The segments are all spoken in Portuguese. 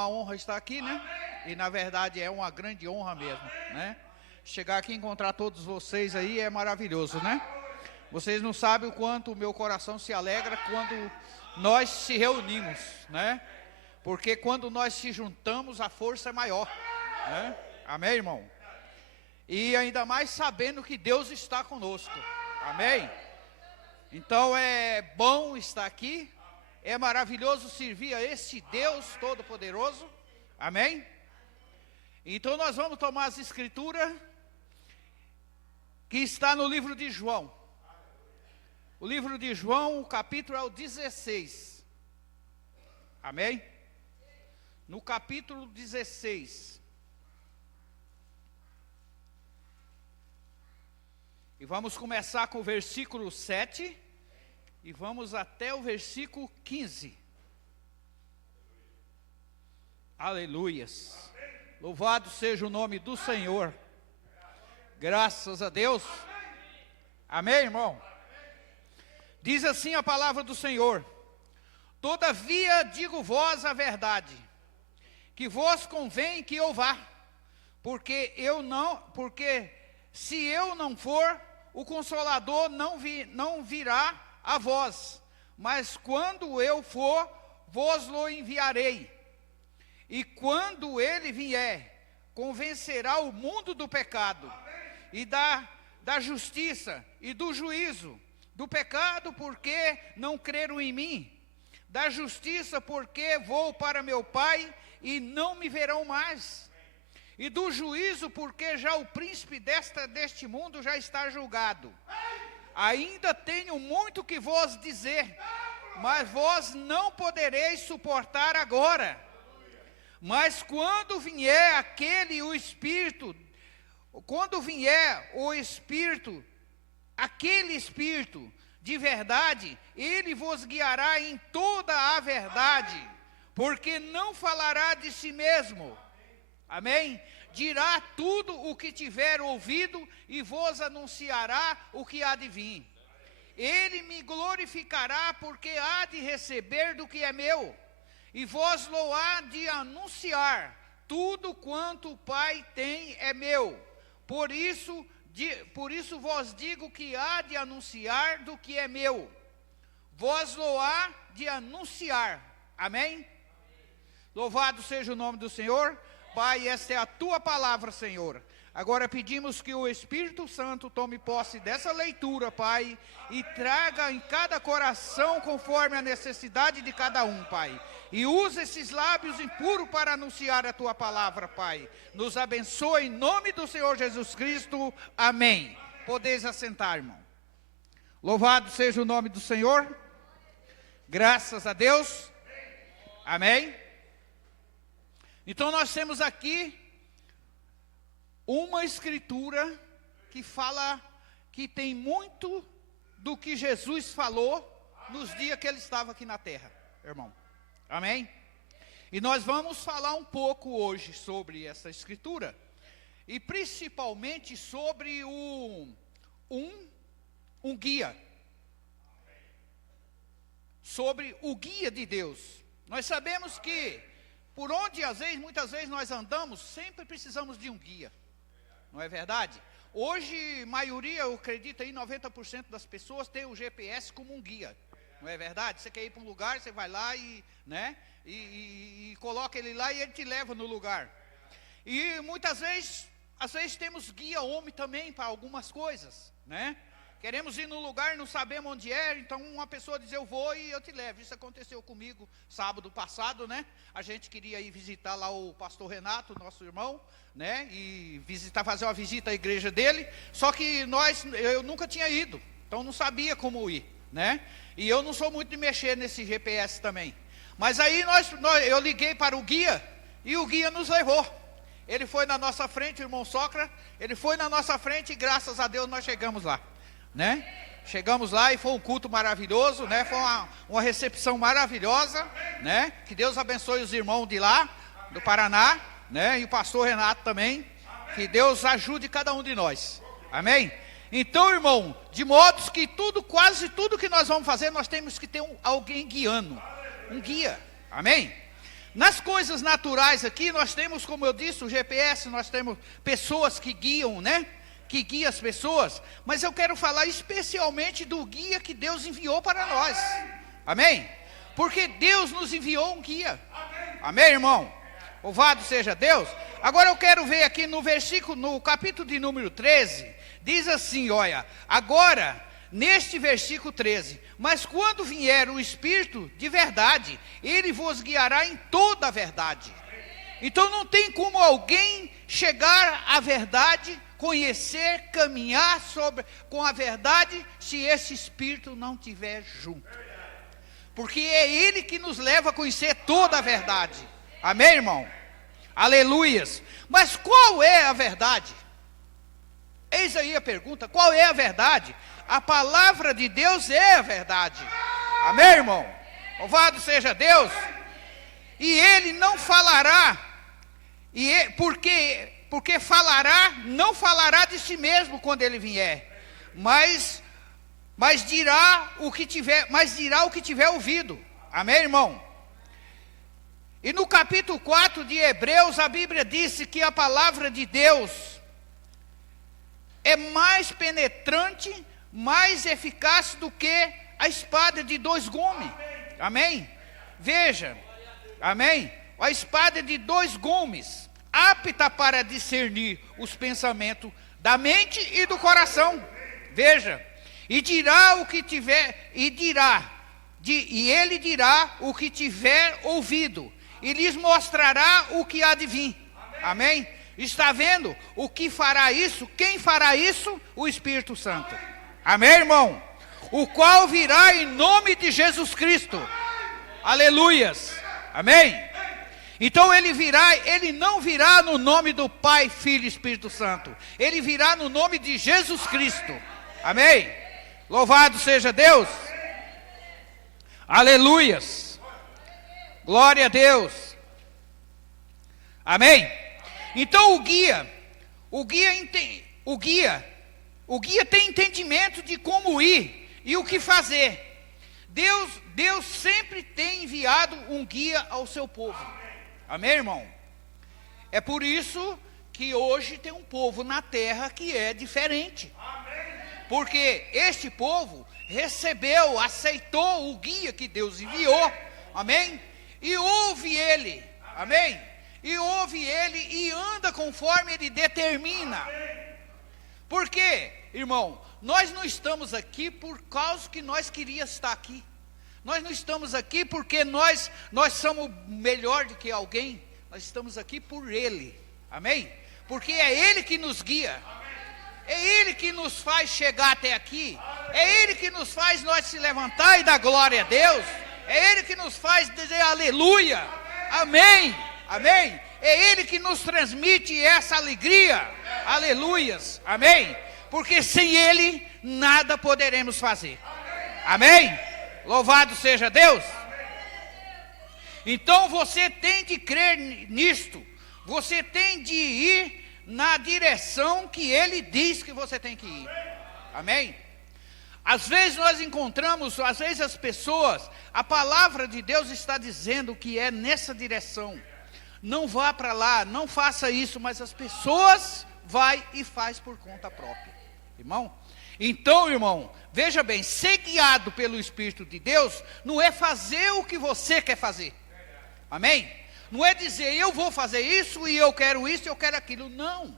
uma honra estar aqui, né? E na verdade é uma grande honra mesmo, né? Chegar aqui e encontrar todos vocês aí é maravilhoso, né? Vocês não sabem o quanto o meu coração se alegra quando nós se reunimos, né? Porque quando nós se juntamos, a força é maior, né? Amém, irmão? E ainda mais sabendo que Deus está conosco, amém? Então é bom estar aqui, é maravilhoso servir a esse Deus Todo-Poderoso, amém? Então nós vamos tomar as escrituras que está no livro de João. O livro de João, o capítulo é o 16, amém? No capítulo 16. E vamos começar com o versículo 7 e vamos até o versículo 15. Aleluias. Louvado seja o nome do Senhor. Graças a Deus. Amém, irmão? Diz assim a palavra do Senhor: todavia digo-vos a verdade, que vos convém que eu vá, porque se eu não for, o Consolador não virá a vós, mas quando eu for, vos-lo enviarei. E quando ele vier, convencerá o mundo do pecado, e da justiça, e do juízo. Do pecado, porque não creram em mim. Da justiça, porque vou para meu Pai, e não me verão mais. E do juízo, porque já o príncipe deste mundo já está julgado. Ainda tenho muito que vos dizer, mas vós não podereis suportar agora. Mas quando vier aquele Espírito, aquele Espírito de verdade, ele vos guiará em toda a verdade, porque não falará de si mesmo. Amém? Dirá tudo o que tiver ouvido e vos anunciará o que há de vir. Ele me glorificará, porque há de receber do que é meu, e vos-lo há de anunciar. Tudo quanto o Pai tem é meu. Por isso vos digo que há de anunciar do que é meu. Vos-lo há de anunciar. Amém? Louvado seja o nome do Senhor. Pai, esta é a tua palavra, Senhor. Agora pedimos que o Espírito Santo tome posse dessa leitura, Pai, e traga em cada coração conforme a necessidade de cada um, Pai. E use esses lábios impuros para anunciar a tua palavra, Pai. Nos abençoe em nome do Senhor Jesus Cristo. Amém. Podeis assentar, irmão. Louvado seja o nome do Senhor. Graças a Deus. Amém. Então nós temos aqui uma escritura que fala que tem muito do que Jesus falou nos dias que ele estava aqui na terra, irmão. Amém? E nós vamos falar um pouco hoje sobre essa escritura, e principalmente sobre um guia, sobre o guia de Deus. Nós sabemos que por onde muitas vezes nós andamos, sempre precisamos de um guia, não é verdade? Hoje, maioria, eu acredito aí, 90% das pessoas tem o GPS como um guia, não é verdade? Você quer ir para um lugar, você vai lá e, né, e coloca ele lá e ele te leva no lugar. E muitas vezes, às vezes temos guia homem também para algumas coisas, né? Queremos ir num lugar, não sabemos onde é, então uma pessoa diz, eu vou e eu te levo. Isso aconteceu comigo sábado passado, né? A gente queria ir visitar lá o pastor Renato, nosso irmão, né? E fazer uma visita à igreja dele. Só que eu nunca tinha ido, então não sabia como ir, né? E eu não sou muito de mexer nesse GPS também. Mas aí eu liguei para o guia e o guia nos levou. Ele foi na nossa frente, o irmão Sócrates, ele foi na nossa frente e graças a Deus nós chegamos lá. Né? Chegamos lá e foi um culto maravilhoso, né? Foi uma recepção maravilhosa, né? Que Deus abençoe os irmãos de lá, do Paraná, né? E o pastor Renato também, que Deus ajude cada um de nós, amém? Então, irmão, de modo que quase tudo que nós vamos fazer, nós temos que ter alguém guiando, um guia, amém? Nas coisas naturais aqui, nós temos, como eu disse, o GPS, nós temos pessoas que guiam, né? Que guia as pessoas. Mas eu quero falar especialmente do guia que Deus enviou para nós. Amém? Porque Deus nos enviou um guia. Amém, irmão? Louvado seja Deus. Agora eu quero ver aqui no versículo, no capítulo de número 13, diz assim, olha, agora, neste versículo 13, mas quando vier o Espírito de verdade, ele vos guiará em toda a verdade. Então não tem como alguém chegar à verdade, conhecer, caminhar com a verdade, se esse Espírito não estiver junto. Porque é Ele que nos leva a conhecer toda a verdade. Amém, irmão? Aleluias. Mas qual é a verdade? Eis aí a pergunta, qual é a verdade? A palavra de Deus é a verdade. Amém, irmão? Louvado seja Deus. E Ele não falará, porque falará, não falará de si mesmo quando Ele vier, mas dirá o que tiver ouvido. Amém, irmão? E no capítulo 4 de Hebreus, a Bíblia disse que a palavra de Deus é mais penetrante, mais eficaz do que a espada de 2 gumes. Amém? Veja, amém? A espada de 2 gumes, apta para discernir os pensamentos da mente e do coração. Veja, e dirá o que tiver, e ele dirá o que tiver ouvido, e lhes mostrará o que há de vir. Amém? Está vendo o que fará isso? Quem fará isso? O Espírito Santo. Amém, irmão? O qual virá em nome de Jesus Cristo. Aleluias. Amém? Então ele não virá no nome do Pai, Filho e Espírito Santo. Ele virá no nome de Jesus Cristo. Amém? Louvado seja Deus. Aleluias. Glória a Deus. Amém? Então o guia tem entendimento de como ir e o que fazer. Deus sempre tem enviado um guia ao seu povo. Amém, irmão? É por isso que hoje tem um povo na terra que é diferente. Porque este povo recebeu, aceitou o guia que Deus enviou. Amém? E ouve ele. Amém? E ouve ele e anda conforme ele determina. Por quê, irmão? Nós não estamos aqui por causa que nós queríamos estar aqui. Nós não estamos aqui porque nós somos melhor do que alguém. Nós estamos aqui por ele. Amém? Porque é ele que nos guia. É ele que nos faz chegar até aqui. É ele que nos faz nós se levantar e dar glória a Deus. É ele que nos faz dizer aleluia. Amém. Amém. É ele que nos transmite essa alegria. Aleluias. Amém. Porque sem ele nada poderemos fazer. Amém. Louvado seja Deus. Então você tem de crer nisto. Você tem de ir na direção que ele diz que você tem que ir. Amém? Às vezes nós encontramos, às vezes as pessoas, a palavra de Deus está dizendo que é nessa direção. Não vá para lá, não faça isso, mas as pessoas vai e faz por conta própria. Irmão? Então, irmão, veja bem, ser guiado pelo Espírito de Deus não é fazer o que você quer fazer. Amém? Não é dizer, eu vou fazer isso, e eu quero isso, e eu quero aquilo. Não.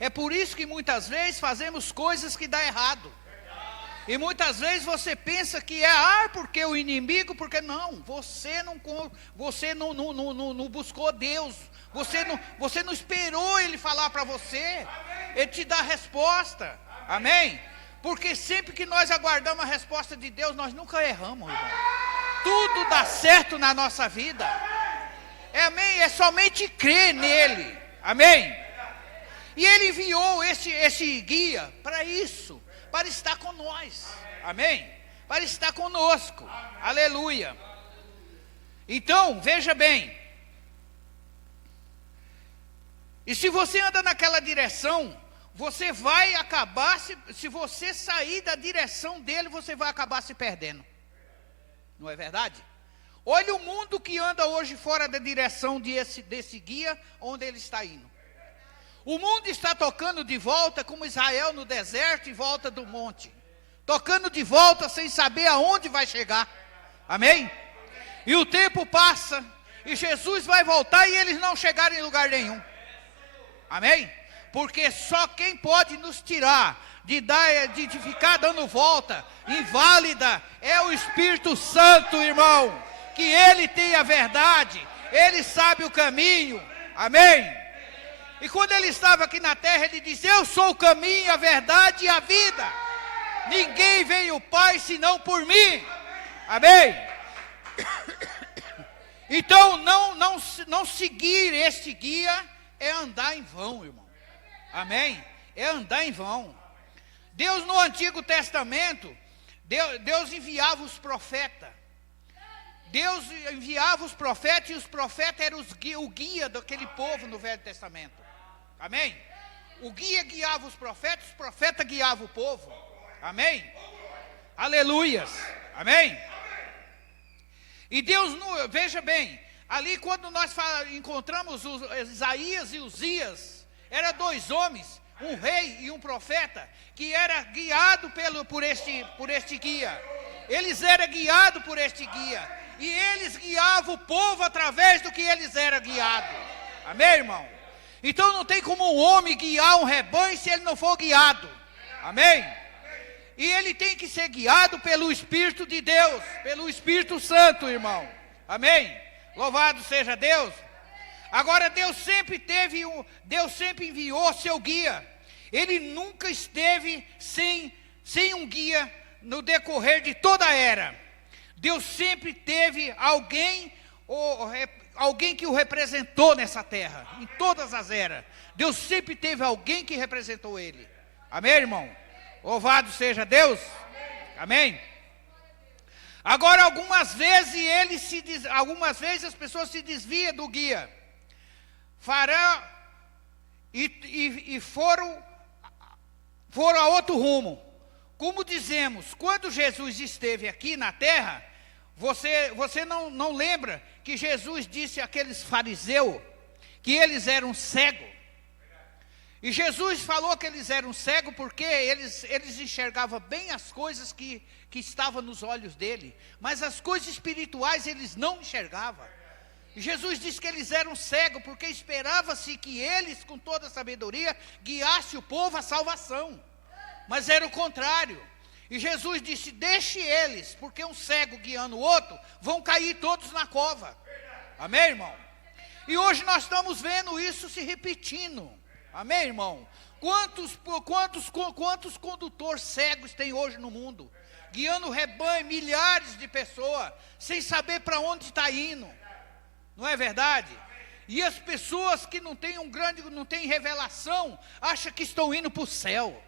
É por isso que muitas vezes fazemos coisas que dão errado. E muitas vezes você pensa que porque o inimigo, porque não. Você não buscou Deus. Você não esperou Ele falar para você. Ele te dá a resposta. Amém? Porque sempre que nós aguardamos a resposta de Deus, nós nunca erramos, irmão. Tudo dá certo na nossa vida. Amém? É somente crer nele. Amém? E ele enviou esse guia para isso, para estar com nós. Amém? Para estar conosco. Aleluia. Então, veja bem. E se você anda naquela direção, você vai acabar, se você sair da direção dele, você vai acabar se perdendo. Não é verdade? Olha o mundo que anda hoje fora da direção desse guia, onde ele está indo. O mundo está tocando de volta, como Israel no deserto, em volta do monte. Tocando de volta, sem saber aonde vai chegar. Amém? E o tempo passa, e Jesus vai voltar, e eles não chegaram em lugar nenhum. Amém? Porque só quem pode nos tirar de ficar dando volta, inválida, é o Espírito Santo, irmão. Que Ele tem a verdade, Ele sabe o caminho. Amém? E quando Ele estava aqui na terra, Ele disse: eu sou o caminho, a verdade e a vida. Ninguém vem ao Pai senão por mim. Amém? Então, não seguir este guia é andar em vão, irmão. Amém? É andar em vão. Deus no Antigo Testamento, Deus enviava os profetas. Deus enviava os profetas, e os profetas eram o guia daquele povo no Velho Testamento. Amém? O guia guiava os profetas guiavam o povo. Amém? Aleluias. Amém? E Deus, veja bem, ali quando nós encontramos Isaías e Uzias, eram dois homens, um rei e um profeta, que era guiado por este guia. Eles eram guiados por este guia. E eles guiavam o povo através do que eles eram guiados. Amém, irmão? Então não tem como um homem guiar um rebanho se ele não for guiado. Amém? E ele tem que ser guiado pelo Espírito de Deus, pelo Espírito Santo, irmão. Amém? Louvado seja Deus. Agora Deus sempre enviou seu guia. Ele nunca esteve sem um guia no decorrer de toda a era. Deus sempre teve alguém que o representou nessa terra, em todas as eras. Deus sempre teve alguém que representou ele. Amém, irmão? Louvado seja Deus. Amém? Agora, algumas vezes as pessoas se desviam do guia. E foram a outro rumo. Como dizemos, quando Jesus esteve aqui na terra, você não lembra que Jesus disse àqueles fariseus que eles eram cegos? E Jesus falou que eles eram cegos porque eles enxergavam bem as coisas que estavam nos olhos dele, mas as coisas espirituais eles não enxergavam. E Jesus disse que eles eram cegos porque esperava-se que eles, com toda a sabedoria, guiassem o povo à salvação. Mas era o contrário. E Jesus disse: deixe eles, porque um cego guiando o outro, vão cair todos na cova. Amém, irmão? E hoje nós estamos vendo isso se repetindo. Amém, irmão? Quantos condutores cegos tem hoje no mundo? Guiando rebanho, milhares de pessoas, sem saber para onde está indo. Não é verdade? E as pessoas que não têm revelação, acham que estão indo para o céu.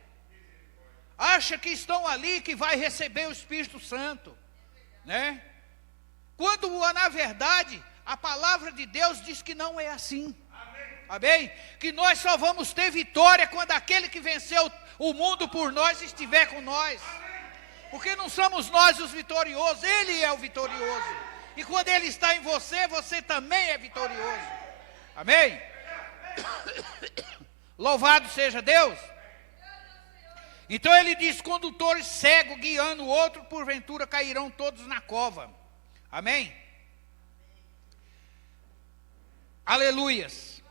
Acha que estão ali, que vai receber o Espírito Santo, né? Quando na verdade a palavra de Deus diz que não é assim. Amém? Que nós só vamos ter vitória quando aquele que venceu o mundo por nós estiver com nós. Porque não somos nós os vitoriosos, Ele é o vitorioso. E quando Ele está em você, você também é vitorioso. Amém? Louvado seja Deus. Então ele diz: condutores cegos guiando o outro, porventura cairão todos na cova. Amém? Aleluias.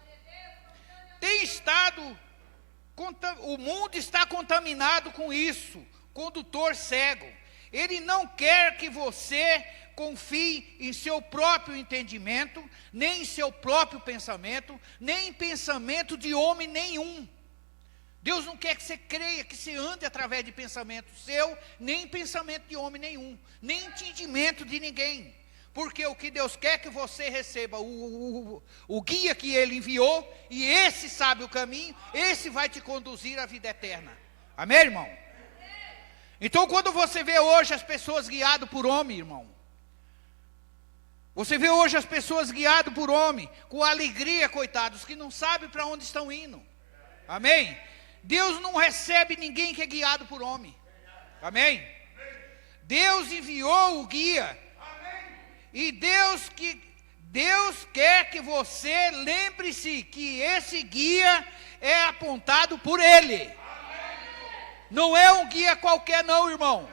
O mundo está contaminado com isso, condutor cego. Ele não quer que você confie em seu próprio entendimento, nem em seu próprio pensamento, nem em pensamento de homem nenhum. Deus não quer que você creia, que você ande através de pensamento seu, nem pensamento de homem nenhum, nem entendimento de ninguém. Porque o que Deus quer é que você receba o guia que Ele enviou, e esse sabe o caminho, esse vai te conduzir à vida eterna. Amém, irmão? Então, quando você vê hoje as pessoas guiadas por homem, irmão, você vê hoje as pessoas guiadas por homem, com alegria, coitados, que não sabem para onde estão indo. Amém? Deus não recebe ninguém que é guiado por homem. Amém? Deus enviou o guia. E Deus quer que você lembre-se que esse guia é apontado por Ele. Não é um guia qualquer não, irmão.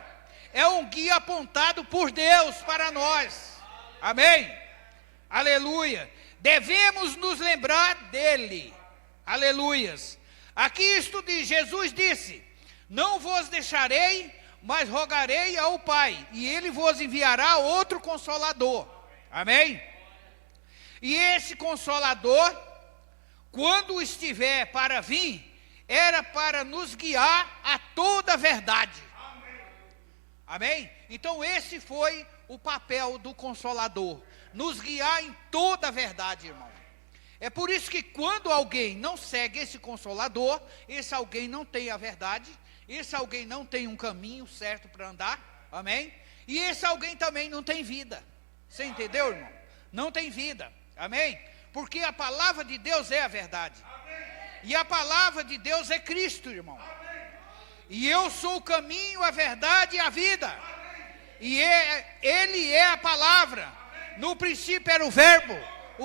É um guia apontado por Deus para nós. Amém? Aleluia. Devemos nos lembrar dele. Aleluias. Aqui isto diz, Jesus disse: não vos deixarei, mas rogarei ao Pai, e Ele vos enviará outro Consolador. Amém? E esse Consolador, quando estiver para vir, era para nos guiar a toda a verdade. Amém? Então esse foi o papel do Consolador, nos guiar em toda a verdade, irmão. É por isso que quando alguém não segue esse Consolador, esse alguém não tem a verdade, esse alguém não tem um caminho certo para andar, amém? E esse alguém também não tem vida. Você entendeu, irmão? Não tem vida, amém? Porque a palavra de Deus é a verdade. E a palavra de Deus é Cristo, irmão. E eu sou o caminho, a verdade e a vida. E Ele é a palavra. No princípio era o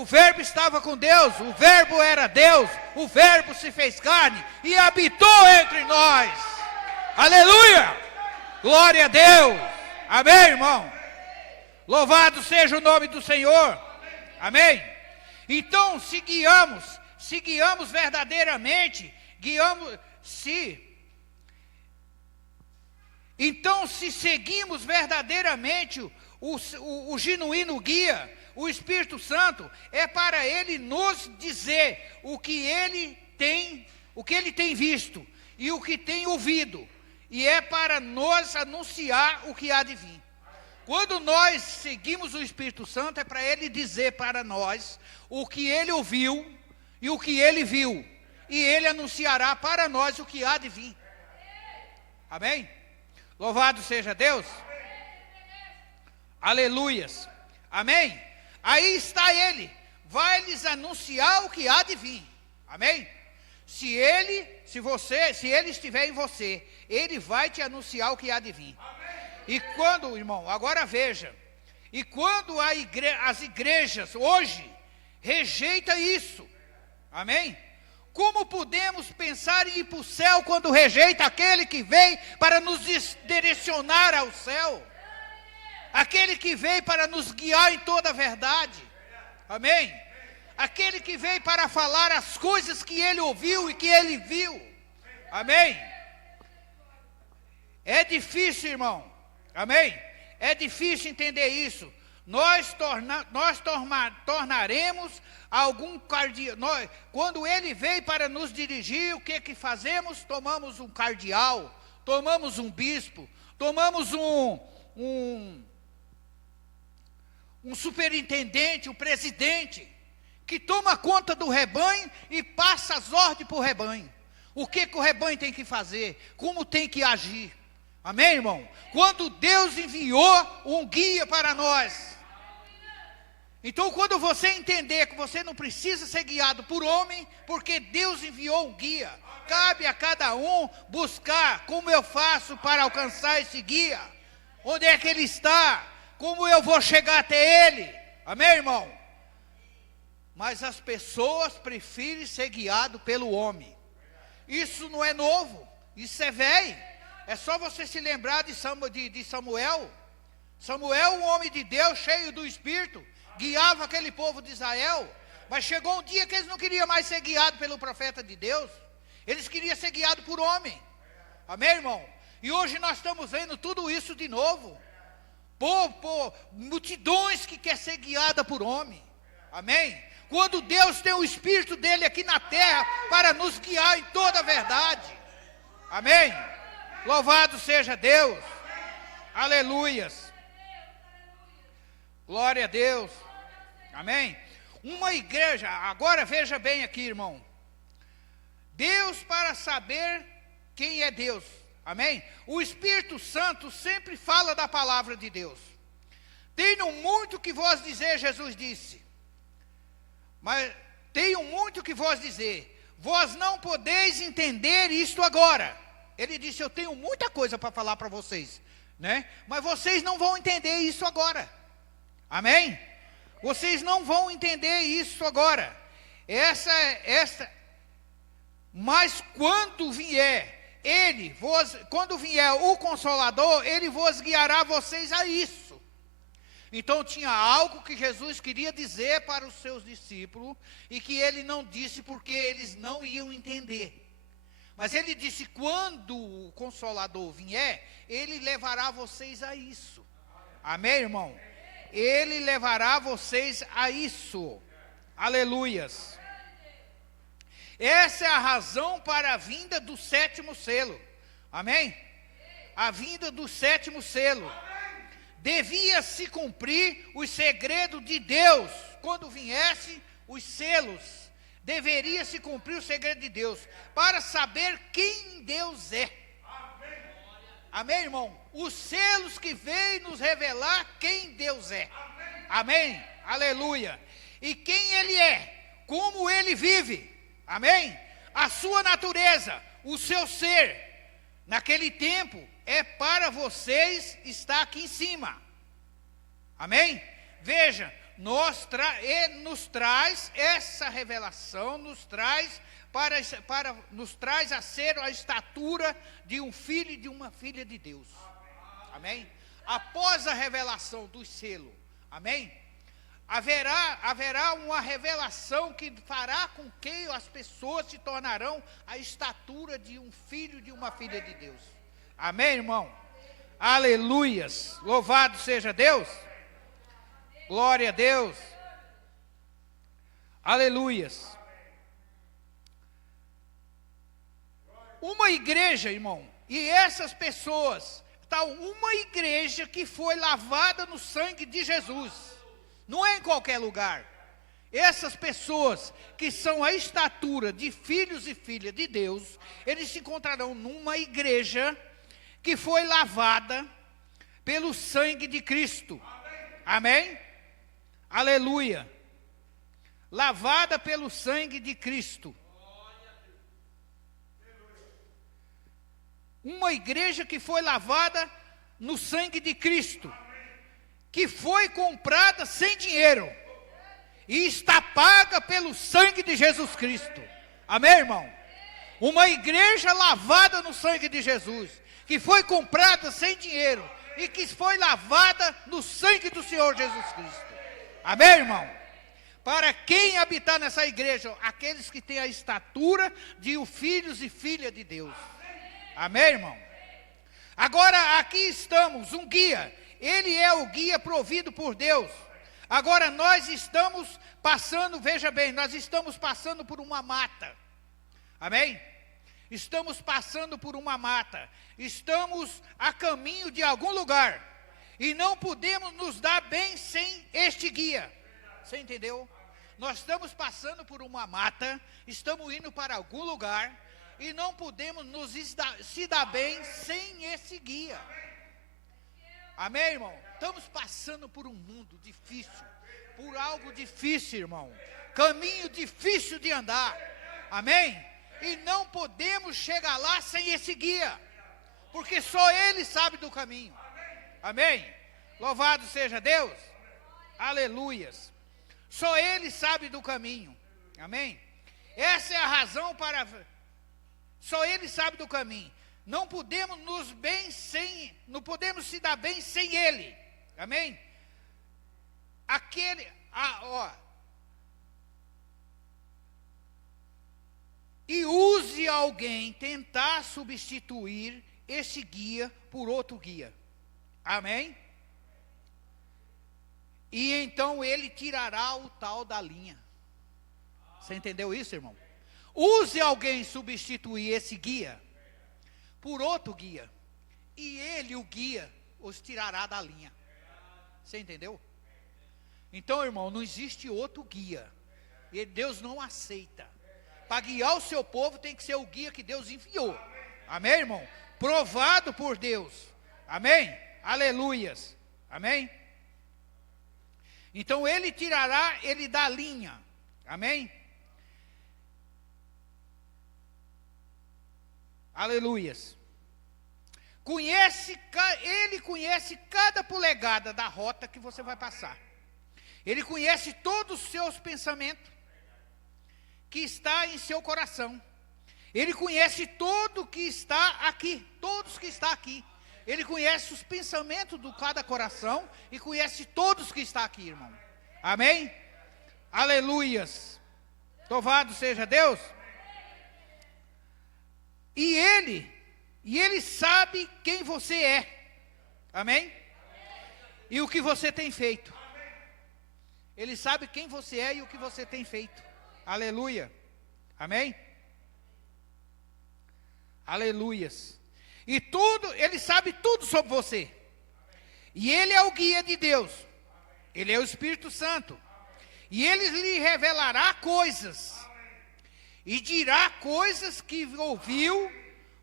verbo estava com Deus, o verbo era Deus, o verbo se fez carne e habitou entre nós. Aleluia! Glória a Deus! Amém, irmão? Louvado seja o nome do Senhor. Amém? Então, se guiamos verdadeiramente, então se seguimos verdadeiramente o genuíno guia, o Espírito Santo, é para Ele nos dizer o que Ele tem visto e o que tem ouvido, e é para nos anunciar o que há de vir. Quando nós seguimos o Espírito Santo, é para Ele dizer para nós o que Ele ouviu e o que Ele viu, e Ele anunciará para nós o que há de vir. Amém? Louvado seja Deus. Aleluias. Amém? Aí está Ele, vai lhes anunciar o que há de vir. Amém? Se Ele estiver em você, Ele vai te anunciar o que há de vir. E quando, irmão, agora veja, e quando as igrejas hoje rejeitam isso, amém? Como podemos pensar em ir para o céu quando rejeita aquele que veio para nos direcionar ao céu? Aquele que veio para nos guiar em toda a verdade. Amém? Aquele que veio para falar as coisas que ele ouviu e que ele viu. Amém? É difícil, irmão. Amém? É difícil entender isso. Nós tornaremos algum cardeal. Quando ele veio para nos dirigir, o que fazemos? Tomamos um cardeal, tomamos um bispo, tomamos um superintendente, um presidente, que toma conta do rebanho e passa as ordens para o rebanho. O que o rebanho tem que fazer? Como tem que agir? Amém, irmão? Quando Deus enviou um guia para nós. Então, quando você entender que você não precisa ser guiado por homem, porque Deus enviou um guia, cabe a cada um buscar como eu faço para alcançar esse guia. Onde é que ele está? Como eu vou chegar até ele? Amém, irmão? Mas as pessoas preferem ser guiado pelo homem. Isso não é novo, isso é velho. É só você se lembrar de Samuel. Samuel, um homem de Deus, cheio do Espírito, guiava aquele povo de Israel. Mas chegou um dia que eles não queriam mais ser guiados pelo profeta de Deus. Eles queriam ser guiados por homem. Amém, irmão? E hoje nós estamos vendo tudo isso de novo. Multidões que querem ser guiadas por homem. Amém? Quando Deus tem o Espírito dele aqui na terra para nos guiar em toda a verdade. Amém? Louvado seja Deus. Aleluias. Glória a Deus. Amém? Uma igreja, agora veja bem aqui, irmão. Deus, para saber quem é Deus. Amém? O Espírito Santo sempre fala da palavra de Deus. Tenho muito que vos dizer, Jesus disse. Mas tenho muito que vos dizer. Vós não podeis entender isto agora. Ele disse, eu tenho muita coisa para falar para vocês, né? Mas vocês não vão entender isso agora. Amém? Vocês não vão entender isso agora. Mas quando vier quando vier o Consolador, ele vos guiará vocês a isso. Então tinha algo que Jesus queria dizer para os seus discípulos e que ele não disse porque eles não iam entender. Mas ele disse: quando o Consolador vier, ele levará vocês a isso. Amém, irmão? Ele levará vocês a isso. Aleluias. Essa é a razão para a vinda do 7º selo. Amém? A vinda do 7º selo. Devia se cumprir os segredos de Deus. Quando viesse os selos, deveria se cumprir o segredo de Deus, para saber quem Deus é. Amém, irmão? Os selos que veio nos revelar quem Deus é. Amém? Aleluia. E quem Ele é, como Ele vive. Amém? A sua natureza, o seu ser, naquele tempo, é para vocês estar aqui em cima. Amém? Veja, Ele nos traz essa revelação, nos traz a ser a estatura de um filho e de uma filha de Deus. Amém? Após a revelação do selo, amém? Haverá uma revelação que fará com que as pessoas se tornarão a estatura de um filho e de uma filha de Deus. Amém, irmão? Aleluias. Louvado seja Deus. Glória a Deus. Aleluias. Uma igreja, irmão, e essas pessoas, uma igreja que foi lavada no sangue de Jesus. Não é em qualquer lugar. Essas pessoas que são a estatura de filhos e filhas de Deus, eles se encontrarão numa igreja que foi lavada pelo sangue de Cristo. Amém? Aleluia. Lavada pelo sangue de Cristo. Uma igreja que foi lavada no sangue de Cristo, que foi comprada sem dinheiro e está paga pelo sangue de Jesus Cristo. Amém, irmão? Uma igreja lavada no sangue de Jesus, que foi comprada sem dinheiro e que foi lavada no sangue do Senhor Jesus Cristo. Amém, irmão? Para quem habitar nessa igreja? Aqueles que têm a estatura de filhos e filhas de Deus. Amém, irmão? Agora aqui estamos, um guia. Ele é o guia provido por Deus. Agora nós estamos passando, veja bem, nós estamos passando por uma mata. Amém? Estamos passando por uma mata. Estamos a caminho de algum lugar. E não podemos nos dar bem sem este guia. Você entendeu? Nós estamos passando por uma mata, estamos indo para algum lugar. E não podemos se dar bem sem esse guia. Amém, irmão? Estamos passando por um mundo difícil, por algo difícil, irmão. Caminho difícil de andar. Amém? E não podemos chegar lá sem esse guia, porque só Ele sabe do caminho. Amém? Louvado seja Deus. Aleluias. Só Ele sabe do caminho. Amém? Essa é a razão para... Só Ele sabe do caminho. Não podemos não podemos se dar bem sem Ele. Amém? E use alguém tentar substituir esse guia por outro guia. Amém? E então ele tirará o tal da linha. Você entendeu isso, irmão? Use alguém substituir esse guia por outro guia. E ele, o guia, os tirará da linha. Você entendeu? Então, irmão, não existe outro guia. E Deus não aceita. Para guiar o seu povo tem que ser o guia que Deus enviou. Amém, irmão? Provado por Deus. Amém? Aleluias. Amém? Então ele tirará ele da linha. Amém? Aleluias. Ele conhece cada polegada da rota que você vai passar. Ele conhece todos os seus pensamentos que está em seu coração. Ele conhece todo que está aqui, todos que está aqui. Ele conhece os pensamentos de cada coração e conhece todos que está aqui, irmão. Amém? Aleluias. Louvado seja Deus. E ele sabe quem você é. Amém? E o que você tem feito. Ele sabe quem você é e o que você tem feito. Aleluia. Amém? Aleluias. E tudo, ele sabe tudo sobre você. E ele é o guia de Deus. Ele é o Espírito Santo. E ele lhe revelará coisas. E dirá coisas que ouviu.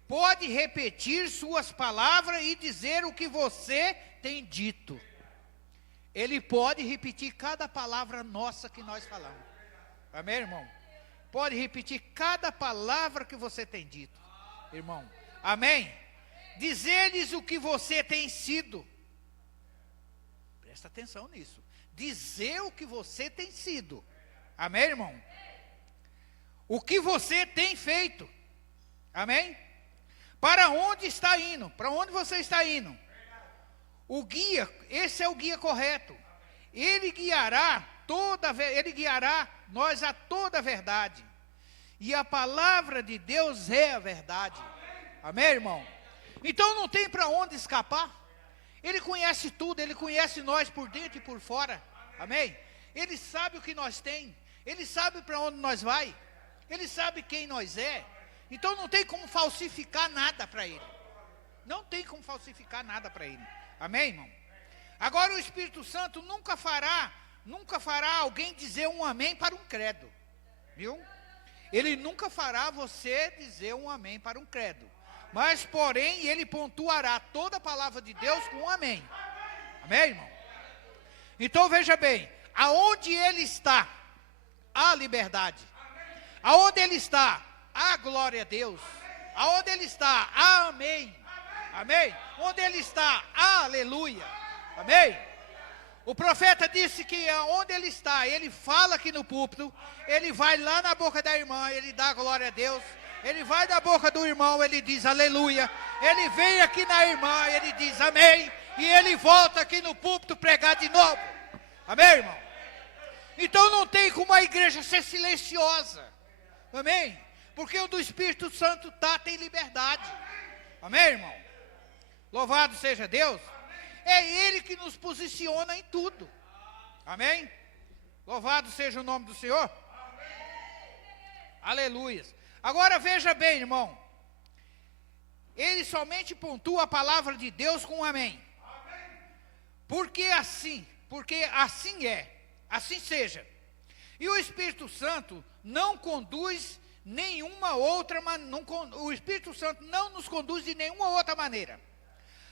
Pode repetir suas palavras e dizer o que você tem dito. Ele pode repetir cada palavra nossa que nós falamos. Amém, irmão? Pode repetir cada palavra que você tem dito, irmão. Amém? Dizer-lhes o que você tem sido. Presta atenção nisso. Dizer o que você tem sido. Amém, irmão? O que você tem feito. Amém? Para onde está indo? Para onde você está indo? O guia, esse é o guia correto. Ele guiará nós a toda a verdade. E a palavra de Deus é a verdade. Amém, irmão? Então não tem para onde escapar. Ele conhece tudo, ele conhece nós por dentro e por fora. Amém? Ele sabe o que nós tem. Ele sabe para onde nós vai. Ele sabe quem nós é. Então não tem como falsificar nada para ele. Não tem como falsificar nada para ele. Amém, irmão? Agora o Espírito Santo nunca fará alguém dizer um amém para um credo. Viu? Ele nunca fará você dizer um amém para um credo. Mas, porém, ele pontuará toda a palavra de Deus com um amém. Amém, irmão? Então, veja bem. Aonde ele está, há liberdade. Aonde ele está, há glória a Deus. Aonde ele está, há amém. Amém? Onde ele está, há aleluia. Amém? O profeta disse que onde ele está, ele fala aqui no púlpito, ele vai lá na boca da irmã, ele dá glória a Deus. Ele vai na boca do irmão, ele diz aleluia. Ele vem aqui na irmã, ele diz amém. E ele volta aqui no púlpito pregar de novo. Amém, irmão? Então não tem como a igreja ser silenciosa. Amém? Porque o do Espírito Santo tem liberdade. Amém, irmão? Louvado seja Deus. É ele que nos posiciona em tudo. Amém? Louvado seja o nome do Senhor. Aleluia. Agora veja bem, irmão. Ele somente pontua a palavra de Deus com um amém. Porque assim é. Assim seja. E o Espírito Santo não conduz nenhuma outra maneira. O Espírito Santo não nos conduz de nenhuma outra maneira.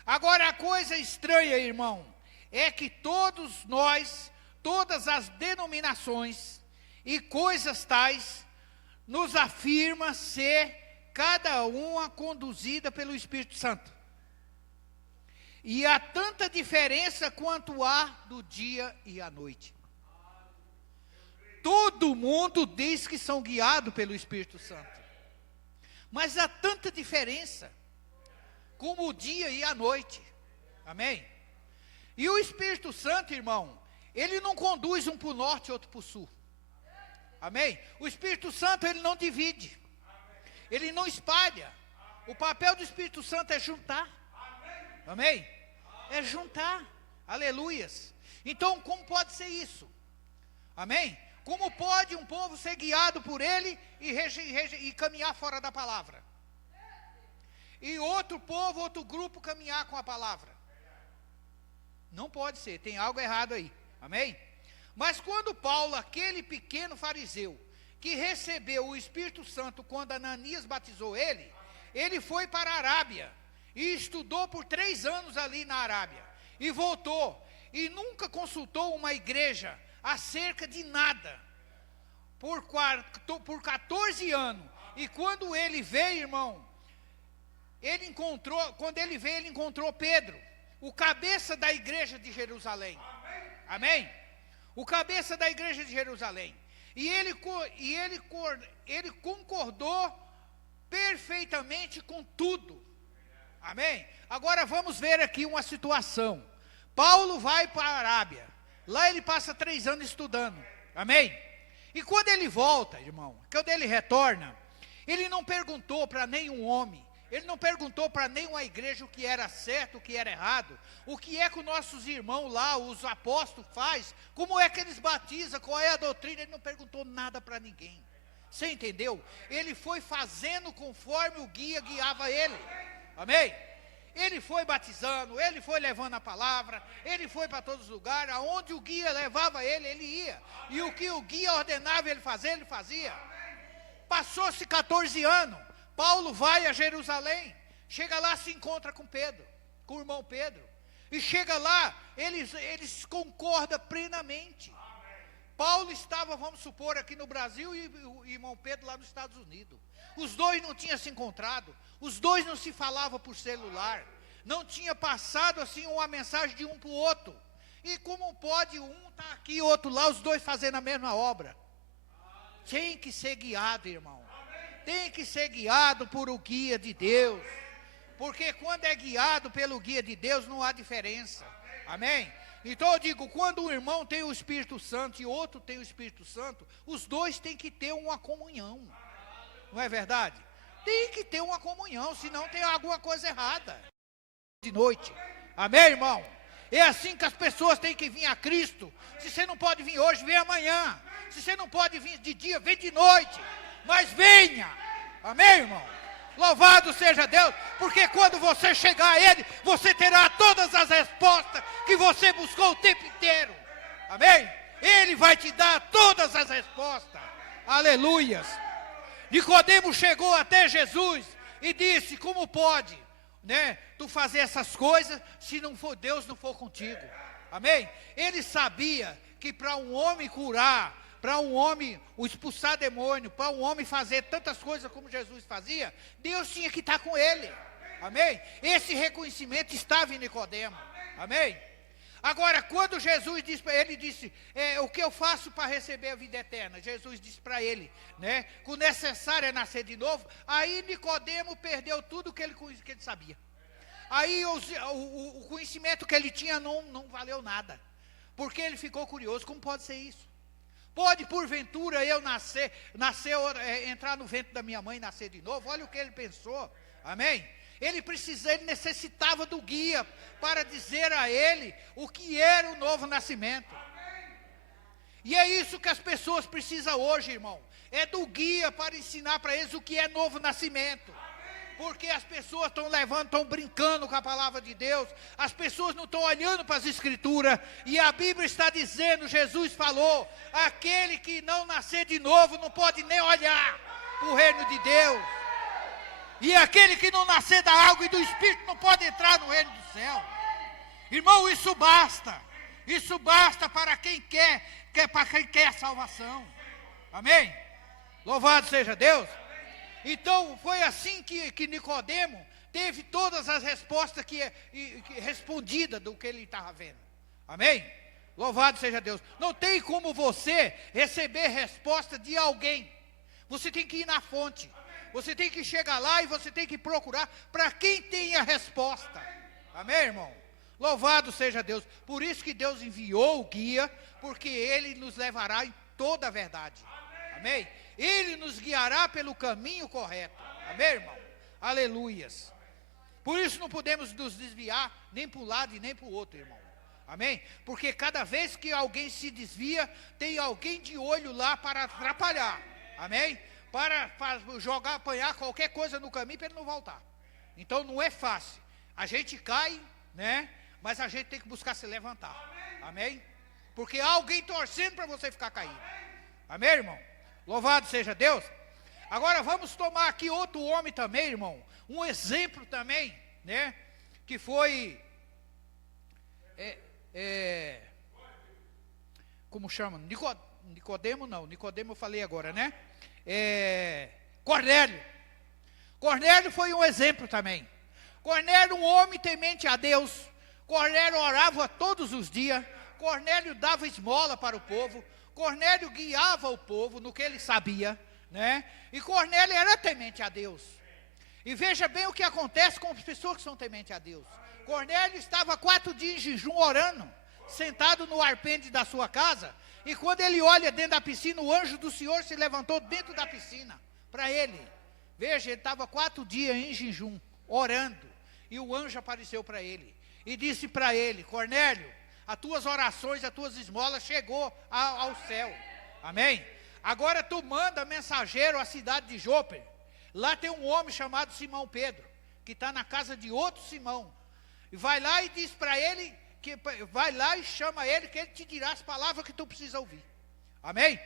Agora a coisa estranha, irmão, é que todos nós, todas as denominações e coisas tais, nos afirma ser cada uma conduzida pelo Espírito Santo. E há tanta diferença quanto há do dia e a noite. Todo mundo diz que são guiados pelo Espírito Santo. Mas há tanta diferença como o dia e a noite. Amém? E o Espírito Santo, irmão, ele não conduz um para o norte e outro para o sul. Amém? O Espírito Santo, ele não divide. Ele não espalha. O papel do Espírito Santo é juntar. Amém? É juntar. Aleluias. Então, como pode ser isso? Amém? Como pode um povo ser guiado por ele e caminhar fora da palavra? E outro povo, outro grupo caminhar com a palavra? Não pode ser, tem algo errado aí. Amém? Mas quando Paulo, aquele pequeno fariseu, que recebeu o Espírito Santo quando Ananias batizou ele, ele foi para a Arábia e estudou por 3 anos ali na Arábia. E voltou, e nunca consultou uma igreja acerca de nada, por 14 anos. E quando ele veio, irmão, quando ele veio, ele encontrou Pedro, o cabeça da igreja de Jerusalém. Amém? o cabeça da igreja de Jerusalém. E ele concordou perfeitamente com tudo. Amém? Agora vamos ver aqui uma situação. Paulo vai para a Arábia. Lá ele passa 3 anos estudando. Amém? E quando ele volta, irmão, quando ele retorna, ele não perguntou para nenhum homem, ele não perguntou para nenhuma igreja o que era certo, o que era errado, o que é que os nossos irmãos lá, os apóstolos faz, como é que eles batizam, qual é a doutrina, ele não perguntou nada para ninguém. Você entendeu? Ele foi fazendo conforme o guia guiava ele. Amém? Ele foi batizando, ele foi levando a palavra, ele foi para todos os lugares, aonde o guia levava ele, ele ia. E o que o guia ordenava ele fazer, ele fazia. Passou-se 14 anos, Paulo vai a Jerusalém, chega lá, se encontra com Pedro, com o irmão Pedro. E chega lá, eles concordam plenamente. Paulo estava, vamos supor, aqui no Brasil e o irmão Pedro lá nos Estados Unidos. Os dois não tinham se encontrado, os dois não se falavam por celular, não tinha passado assim uma mensagem de um para o outro. E como pode um estar aqui e outro lá, os dois fazendo a mesma obra? Tem que ser guiado, irmão. Tem que ser guiado por o guia de Deus. Porque quando é guiado pelo guia de Deus, não há diferença. Amém? Então eu digo, quando um irmão tem o Espírito Santo e outro tem o Espírito Santo, os dois têm que ter uma comunhão. Não é verdade? Tem que ter uma comunhão, senão tem alguma coisa errada. De noite. Amém, irmão? É assim que as pessoas têm que vir a Cristo. Se você não pode vir hoje, vem amanhã. Se você não pode vir de dia, vem de noite. Mas venha. Amém, irmão? Louvado seja Deus, porque quando você chegar a Ele, você terá todas as respostas que você buscou o tempo inteiro. Amém? Ele vai te dar todas as respostas. Aleluias. Nicodemo chegou até Jesus e disse, como pode, né, tu fazer essas coisas se não for Deus não for contigo? Amém? Ele sabia que para um homem curar, para um homem expulsar demônio, para um homem fazer tantas coisas como Jesus fazia, Deus tinha que estar com ele. Amém? Esse reconhecimento estava em Nicodemo. Amém? Agora, quando Jesus disse para ele, disse, o que eu faço para receber a vida eterna? Jesus disse para ele, né, que o necessário é nascer de novo. Aí Nicodemo perdeu tudo que ele sabia. Aí o conhecimento que ele tinha não valeu nada. Porque ele ficou curioso, como pode ser isso? Pode, porventura, eu entrar no ventre da minha mãe e nascer de novo? Olha o que ele pensou. Amém? Ele necessitava do guia para dizer a ele o que era o novo nascimento. E é isso que as pessoas precisam hoje, irmão. É do guia para ensinar para eles o que é novo nascimento. Porque as pessoas estão brincando com a palavra de Deus. As pessoas não estão olhando para as escrituras. E a Bíblia está dizendo, Jesus falou, aquele que não nascer de novo não pode nem olhar para o reino de Deus. E aquele que não nascer da água e do Espírito não pode entrar no reino do céu. Irmão, isso basta. Isso basta para quem quer a salvação. Amém? Louvado seja Deus. Então, foi assim que Nicodemo teve todas as respostas respondidas do que ele estava vendo. Amém? Louvado seja Deus. Não tem como você receber resposta de alguém. Você tem que ir na fonte. Você tem que chegar lá e você tem que procurar para quem tem a resposta. Amém, irmão? Louvado seja Deus. Por isso que Deus enviou o guia, porque Ele nos levará em toda a verdade. Amém? Ele nos guiará pelo caminho correto. Amém, irmão? Aleluias. Por isso não podemos nos desviar nem para um lado e nem para o outro, irmão. Amém? Porque cada vez que alguém se desvia, tem alguém de olho lá para atrapalhar. Amém? Para apanhar qualquer coisa no caminho para ele não voltar. Então não é fácil. A gente cai, né? Mas a gente tem que buscar se levantar. Amém? Porque há alguém torcendo para você ficar caído. Amém, irmão? Louvado seja Deus. Agora vamos tomar aqui outro homem também, irmão. Um exemplo também, né? Que foi... como chama? Nicodemo não. Nicodemo eu falei agora, né? Cornélio. Cornélio foi um exemplo também. Cornélio, um homem temente a Deus. Cornélio orava todos os dias. Cornélio dava esmola para o povo, Cornélio guiava o povo no que ele sabia, né? E Cornélio era temente a Deus. E veja bem o que acontece com as pessoas que são tementes a Deus. Cornélio estava 4 dias em jejum orando, sentado no arpende da sua casa, e quando ele olha dentro da piscina, o anjo do Senhor se levantou dentro da piscina, para ele. Veja, ele estava 4 dias em jejum, orando, e o anjo apareceu para ele, e disse para ele: Cornélio, as tuas orações, as tuas esmolas chegou ao céu, amém? Agora tu manda mensageiro à cidade de Jope, lá tem um homem chamado Simão Pedro, que está na casa de outro Simão, e vai lá e diz para ele, vai lá e chama ele, que ele te dirá as palavras que tu precisa ouvir, amém?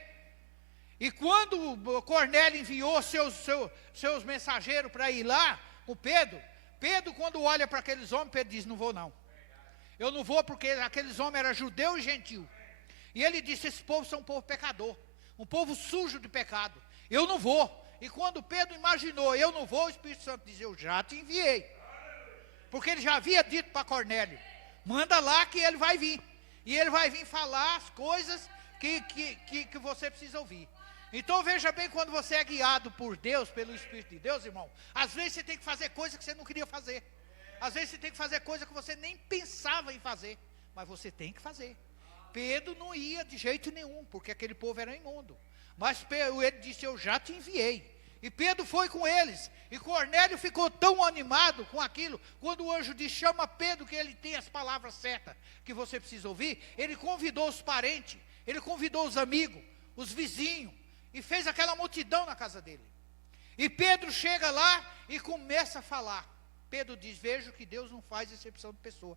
E quando Cornélio enviou seus mensageiros para ir lá com Pedro, quando olha para aqueles homens, Pedro diz: não vou não, eu não vou, porque aqueles homens eram judeu e gentil, e ele disse: esse povo são um povo pecador, um povo sujo de pecado, eu não vou. E quando Pedro imaginou, eu não vou, o Espírito Santo diz: eu já te enviei, porque ele já havia dito para Cornélio: manda lá que ele vai vir, e ele vai vir falar as coisas que você precisa ouvir. Então veja bem, quando você é guiado por Deus, pelo Espírito de Deus, irmão, às vezes você tem que fazer coisas que você não queria fazer, às vezes você tem que fazer coisas que você nem pensava em fazer, mas você tem que fazer. Pedro não ia de jeito nenhum, porque aquele povo era imundo, mas ele disse: eu já te enviei. E Pedro foi com eles, e Cornélio ficou tão animado com aquilo, quando o anjo disse: chama Pedro, que ele tem as palavras certas que você precisa ouvir. Ele convidou os parentes, ele convidou os amigos, os vizinhos, e fez aquela multidão na casa dele. E Pedro chega lá e começa a falar. Pedro diz: vejo que Deus não faz exceção de pessoa,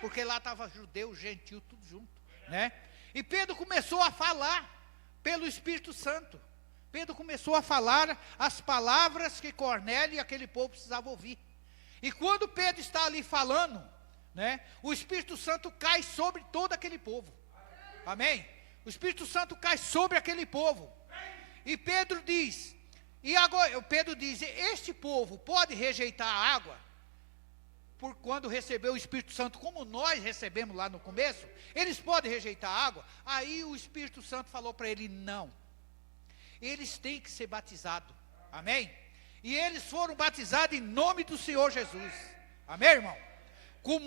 porque lá estava judeu, gentil, tudo junto, né? E Pedro começou a falar pelo Espírito Santo. Pedro começou a falar as palavras que Cornélio e aquele povo precisavam ouvir. E quando Pedro está ali falando, né, o Espírito Santo cai sobre todo aquele povo, amém? O Espírito Santo cai sobre aquele povo, e Pedro diz, este povo pode rejeitar a água, por quando recebeu o Espírito Santo, como nós recebemos lá no começo, eles podem rejeitar a água? Aí o Espírito Santo falou para ele: não, eles têm que ser batizados, amém? E eles foram batizados em nome do Senhor Jesus, amém, irmão? Com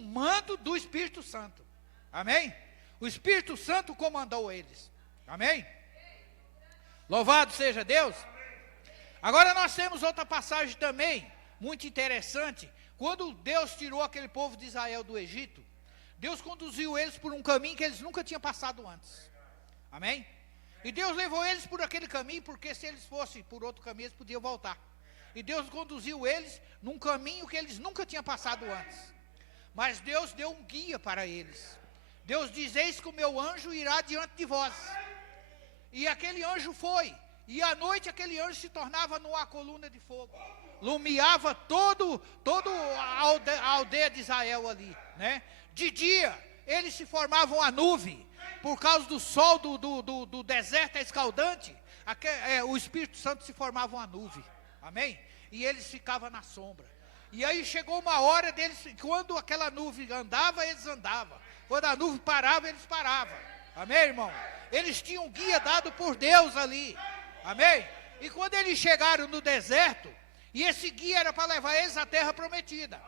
mando do Espírito Santo, amém? O Espírito Santo comandou eles, amém? Louvado seja Deus. Agora nós temos outra passagem também, muito interessante. Quando Deus tirou aquele povo de Israel do Egito, Deus conduziu eles por um caminho que eles nunca tinham passado antes, amém? E Deus levou eles por aquele caminho, porque se eles fossem por outro caminho, eles podiam voltar. E Deus conduziu eles num caminho que eles nunca tinham passado antes. Mas Deus deu um guia para eles. Deus diz: eis que o meu anjo irá diante de vós. E aquele anjo foi. E à noite aquele anjo se tornava numa coluna de fogo. Lumiava todo a aldeia de Israel ali, né? De dia, eles se formavam a nuvem. Por causa do sol do deserto escaldante, o Espírito Santo se formava uma nuvem, amém? E eles ficavam na sombra. E aí chegou uma hora deles, quando aquela nuvem andava, eles andavam. Quando a nuvem parava, eles paravam, amém, irmão? Eles tinham um guia dado por Deus ali, amém? E quando eles chegaram no deserto, e esse guia era para levar eles à terra prometida.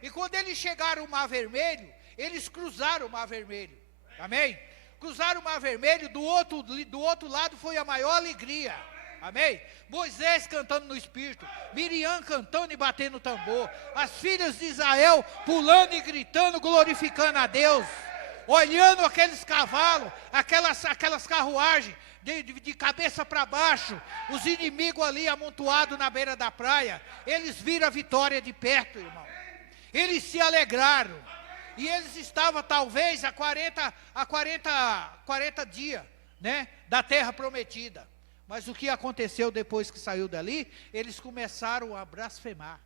E quando eles chegaram ao Mar Vermelho, eles cruzaram o Mar Vermelho, amém? Cruzaram o Mar Vermelho, do outro lado foi a maior alegria, amém? Moisés cantando no Espírito, Miriam cantando e batendo tambor, as filhas de Israel pulando e gritando, glorificando a Deus, olhando aqueles cavalos, aquelas carruagens, de cabeça para baixo, os inimigos ali amontoados na beira da praia, eles viram a vitória de perto, irmão, eles se alegraram. E eles estavam talvez a 40 dias, né, da terra prometida. Mas o que aconteceu depois que saiu dali? Eles começaram a blasfemar.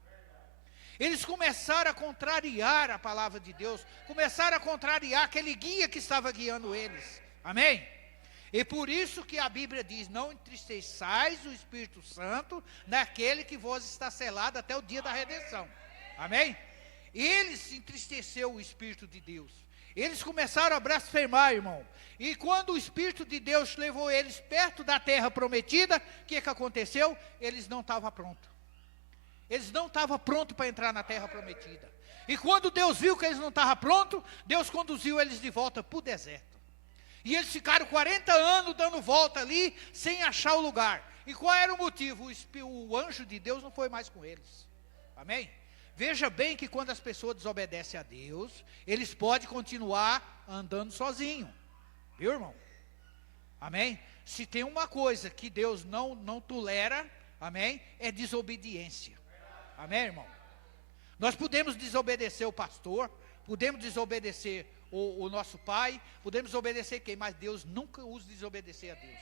Eles começaram a contrariar a palavra de Deus. Começaram a contrariar aquele guia que estava guiando eles. Amém? E por isso que a Bíblia diz: não entristeçais o Espírito Santo naquele que vos está selado até o dia da redenção. Amém? Eles entristeceu o Espírito de Deus. Eles começaram a blasfemar, irmão. E quando o Espírito de Deus levou eles perto da terra prometida, o que aconteceu? Eles não estavam prontos. Eles não estavam prontos para entrar na terra prometida. E quando Deus viu que eles não estavam prontos, Deus conduziu eles de volta para o deserto. E eles ficaram 40 anos dando volta ali, sem achar o lugar. E qual era o motivo? O anjo de Deus não foi mais com eles. Amém? Veja bem que quando as pessoas desobedecem a Deus, eles podem continuar andando sozinhos. Viu, irmão? Amém? Se tem uma coisa que Deus não tolera, amém? É desobediência. Amém, irmão? Nós podemos desobedecer o pastor, podemos desobedecer o nosso pai, podemos obedecer quem, mas Deus nunca os desobedecer a Deus.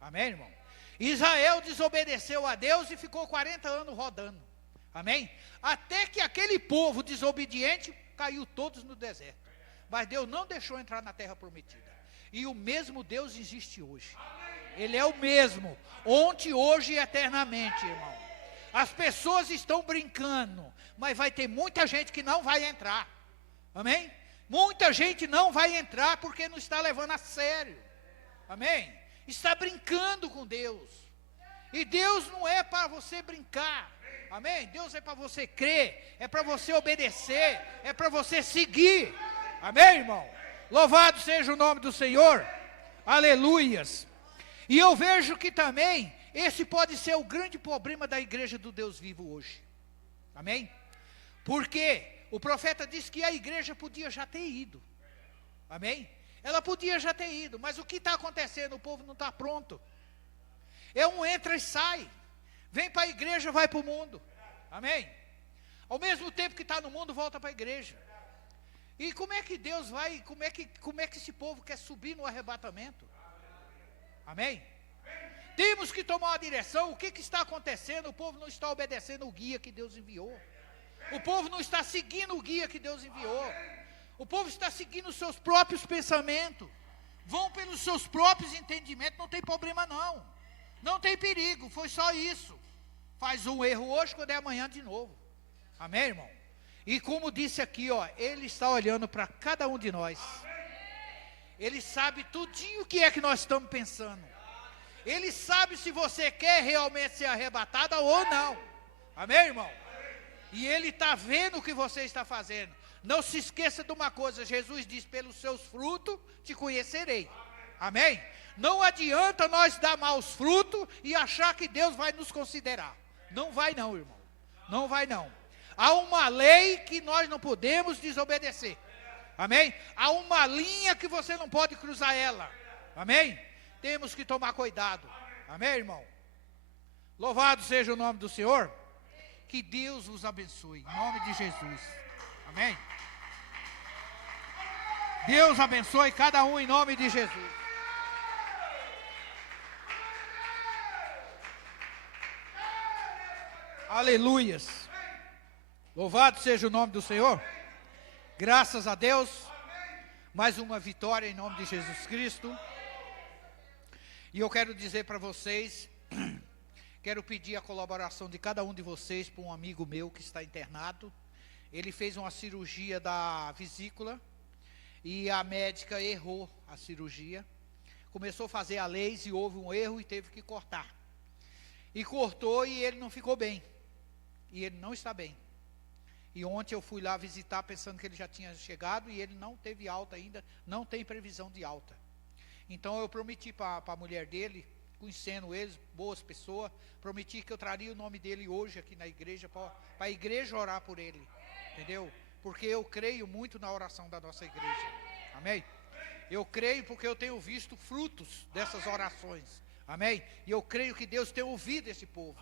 Amém, irmão? Israel desobedeceu a Deus e ficou 40 anos rodando. Amém? Até que aquele povo desobediente caiu todos no deserto. Mas Deus não deixou entrar na terra prometida. E o mesmo Deus existe hoje. Ele é o mesmo, ontem, hoje e eternamente, irmão. As pessoas estão brincando, mas vai ter muita gente que não vai entrar. Amém? Muita gente não vai entrar porque não está levando a sério. Amém? Está brincando com Deus. E Deus não é para você brincar. Amém? Deus é para você crer, é para você obedecer, é para você seguir. Amém, irmão? Louvado seja o nome do Senhor. Aleluias. E eu vejo que também esse pode ser o grande problema da igreja do Deus vivo hoje. Amém? Porque o profeta disse que a igreja podia já ter ido. Amém? Ela podia já ter ido, mas o que está acontecendo? O povo não está pronto. É um entra e sai. Vem para a igreja, vai para o mundo. Amém? Ao mesmo tempo que está no mundo, volta para a igreja. E como é que Deus vai, como é que esse povo quer subir no arrebatamento? Amém? Temos que tomar uma direção. O que está acontecendo? O povo não está obedecendo o guia que Deus enviou. O povo não está seguindo o guia que Deus enviou. O povo está seguindo os seus próprios pensamentos. Vão pelos seus próprios entendimentos. Não tem problema não. Não tem perigo. Foi só isso. Faz um erro hoje, quando é amanhã de novo. Amém, irmão? E como disse aqui, ó, Ele está olhando para cada um de nós. Ele sabe tudinho o que é que nós estamos pensando. Ele sabe se você quer realmente ser arrebatada ou não. Amém, irmão? E Ele está vendo o que você está fazendo. Não se esqueça de uma coisa. Jesus diz, pelos seus frutos te conhecerei. Amém? Não adianta nós dar maus frutos e achar que Deus vai nos considerar. Não vai não, irmão. Não vai não. Há uma lei que nós não podemos desobedecer. Amém? Há uma linha que você não pode cruzar ela. Amém? Temos que tomar cuidado. Amém, irmão? Louvado seja o nome do Senhor. Que Deus os abençoe. Em nome de Jesus. Amém? Deus abençoe cada um em nome de Jesus. Aleluias. Louvado seja o nome do Senhor. Graças a Deus. Mais uma vitória em nome de Jesus Cristo. E eu quero dizer para vocês, quero pedir a colaboração de cada um de vocês para um amigo meu que está internado. Ele fez uma cirurgia da vesícula e a médica errou a cirurgia. Começou a fazer a laser e houve um erro e teve que cortar. E cortou e ele não ficou bem. E ele não está bem. E ontem eu fui lá visitar pensando que ele já tinha chegado e ele não teve alta ainda, não tem previsão de alta. Então eu prometi para a mulher dele, conhecendo eles, boas pessoas, prometi que eu traria o nome dele hoje aqui na igreja, para a igreja orar por ele, entendeu? Porque eu creio muito na oração da nossa igreja, amém? Eu creio porque eu tenho visto frutos dessas orações, amém? E eu creio que Deus tem ouvido esse povo.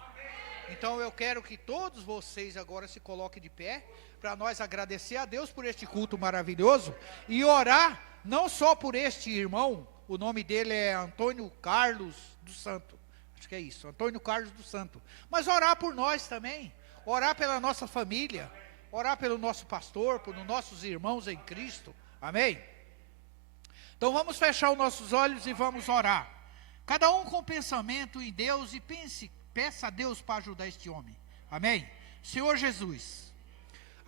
Então eu quero que todos vocês agora se coloquem de pé, para nós agradecer a Deus por este culto maravilhoso, e orar não só por este irmão, o nome dele é Antônio Carlos do Santo, acho que é isso, Antônio Carlos do Santo, mas orar por nós também, orar pela nossa família, orar pelo nosso pastor, pelos nossos irmãos em Cristo, amém? Então vamos fechar os nossos olhos e vamos orar, cada um com pensamento em Deus e peça a Deus para ajudar este homem, amém? Senhor Jesus,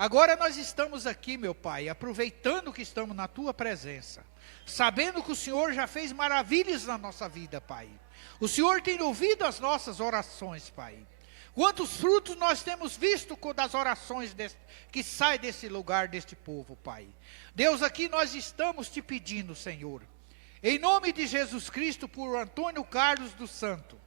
Agora nós estamos aqui, meu Pai, aproveitando que estamos na Tua presença, sabendo que o Senhor já fez maravilhas na nossa vida, Pai. O Senhor tem ouvido as nossas orações, Pai. Quantos frutos nós temos visto das orações que saem desse lugar, deste povo, Pai. Deus, aqui nós estamos te pedindo, Senhor, em nome de Jesus Cristo, por Antônio Carlos dos Santos,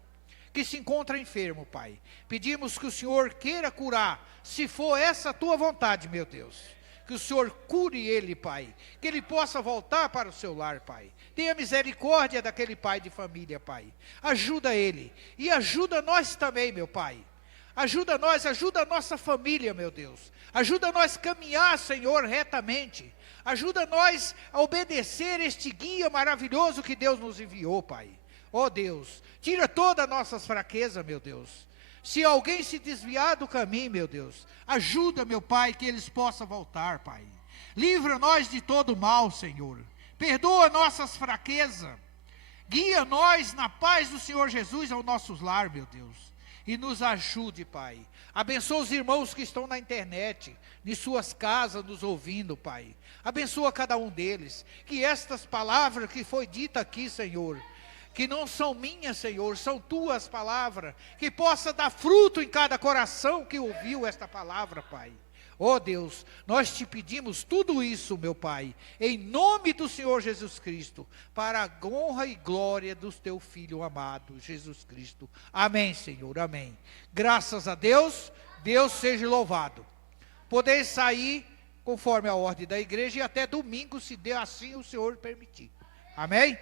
que se encontra enfermo, Pai. Pedimos que o Senhor queira curar, se for essa a tua vontade, meu Deus. Que o Senhor cure ele, Pai. Que ele possa voltar para o seu lar, Pai. Tenha misericórdia daquele pai de família, Pai. Ajuda ele. E ajuda nós também, meu Pai. Ajuda nós, ajuda a nossa família, meu Deus. Ajuda nós a caminhar, Senhor, retamente. Ajuda nós a obedecer este guia maravilhoso que Deus nos enviou, Pai. Ó Deus, tira todas as nossas fraquezas, meu Deus. Se alguém se desviar do caminho, meu Deus, ajuda, meu Pai, que eles possam voltar, Pai. Livra nós de todo mal, Senhor. Perdoa nossas fraquezas. Guia nós na paz do Senhor Jesus ao nosso lar, meu Deus. E nos ajude, Pai. Abençoa os irmãos que estão na internet, em suas casas, nos ouvindo, Pai. Abençoa cada um deles. Que estas palavras que foi dita aqui, Senhor, que não são minhas, Senhor, são tuas palavras, que possa dar fruto em cada coração que ouviu esta palavra, Pai. Ó Deus, nós te pedimos tudo isso, meu Pai, em nome do Senhor Jesus Cristo, para a honra e glória do teu Filho amado, Jesus Cristo. Amém, Senhor, amém. Graças a Deus, Deus seja louvado. Poder sair conforme a ordem da igreja e até domingo, se der assim o Senhor permitir. Amém?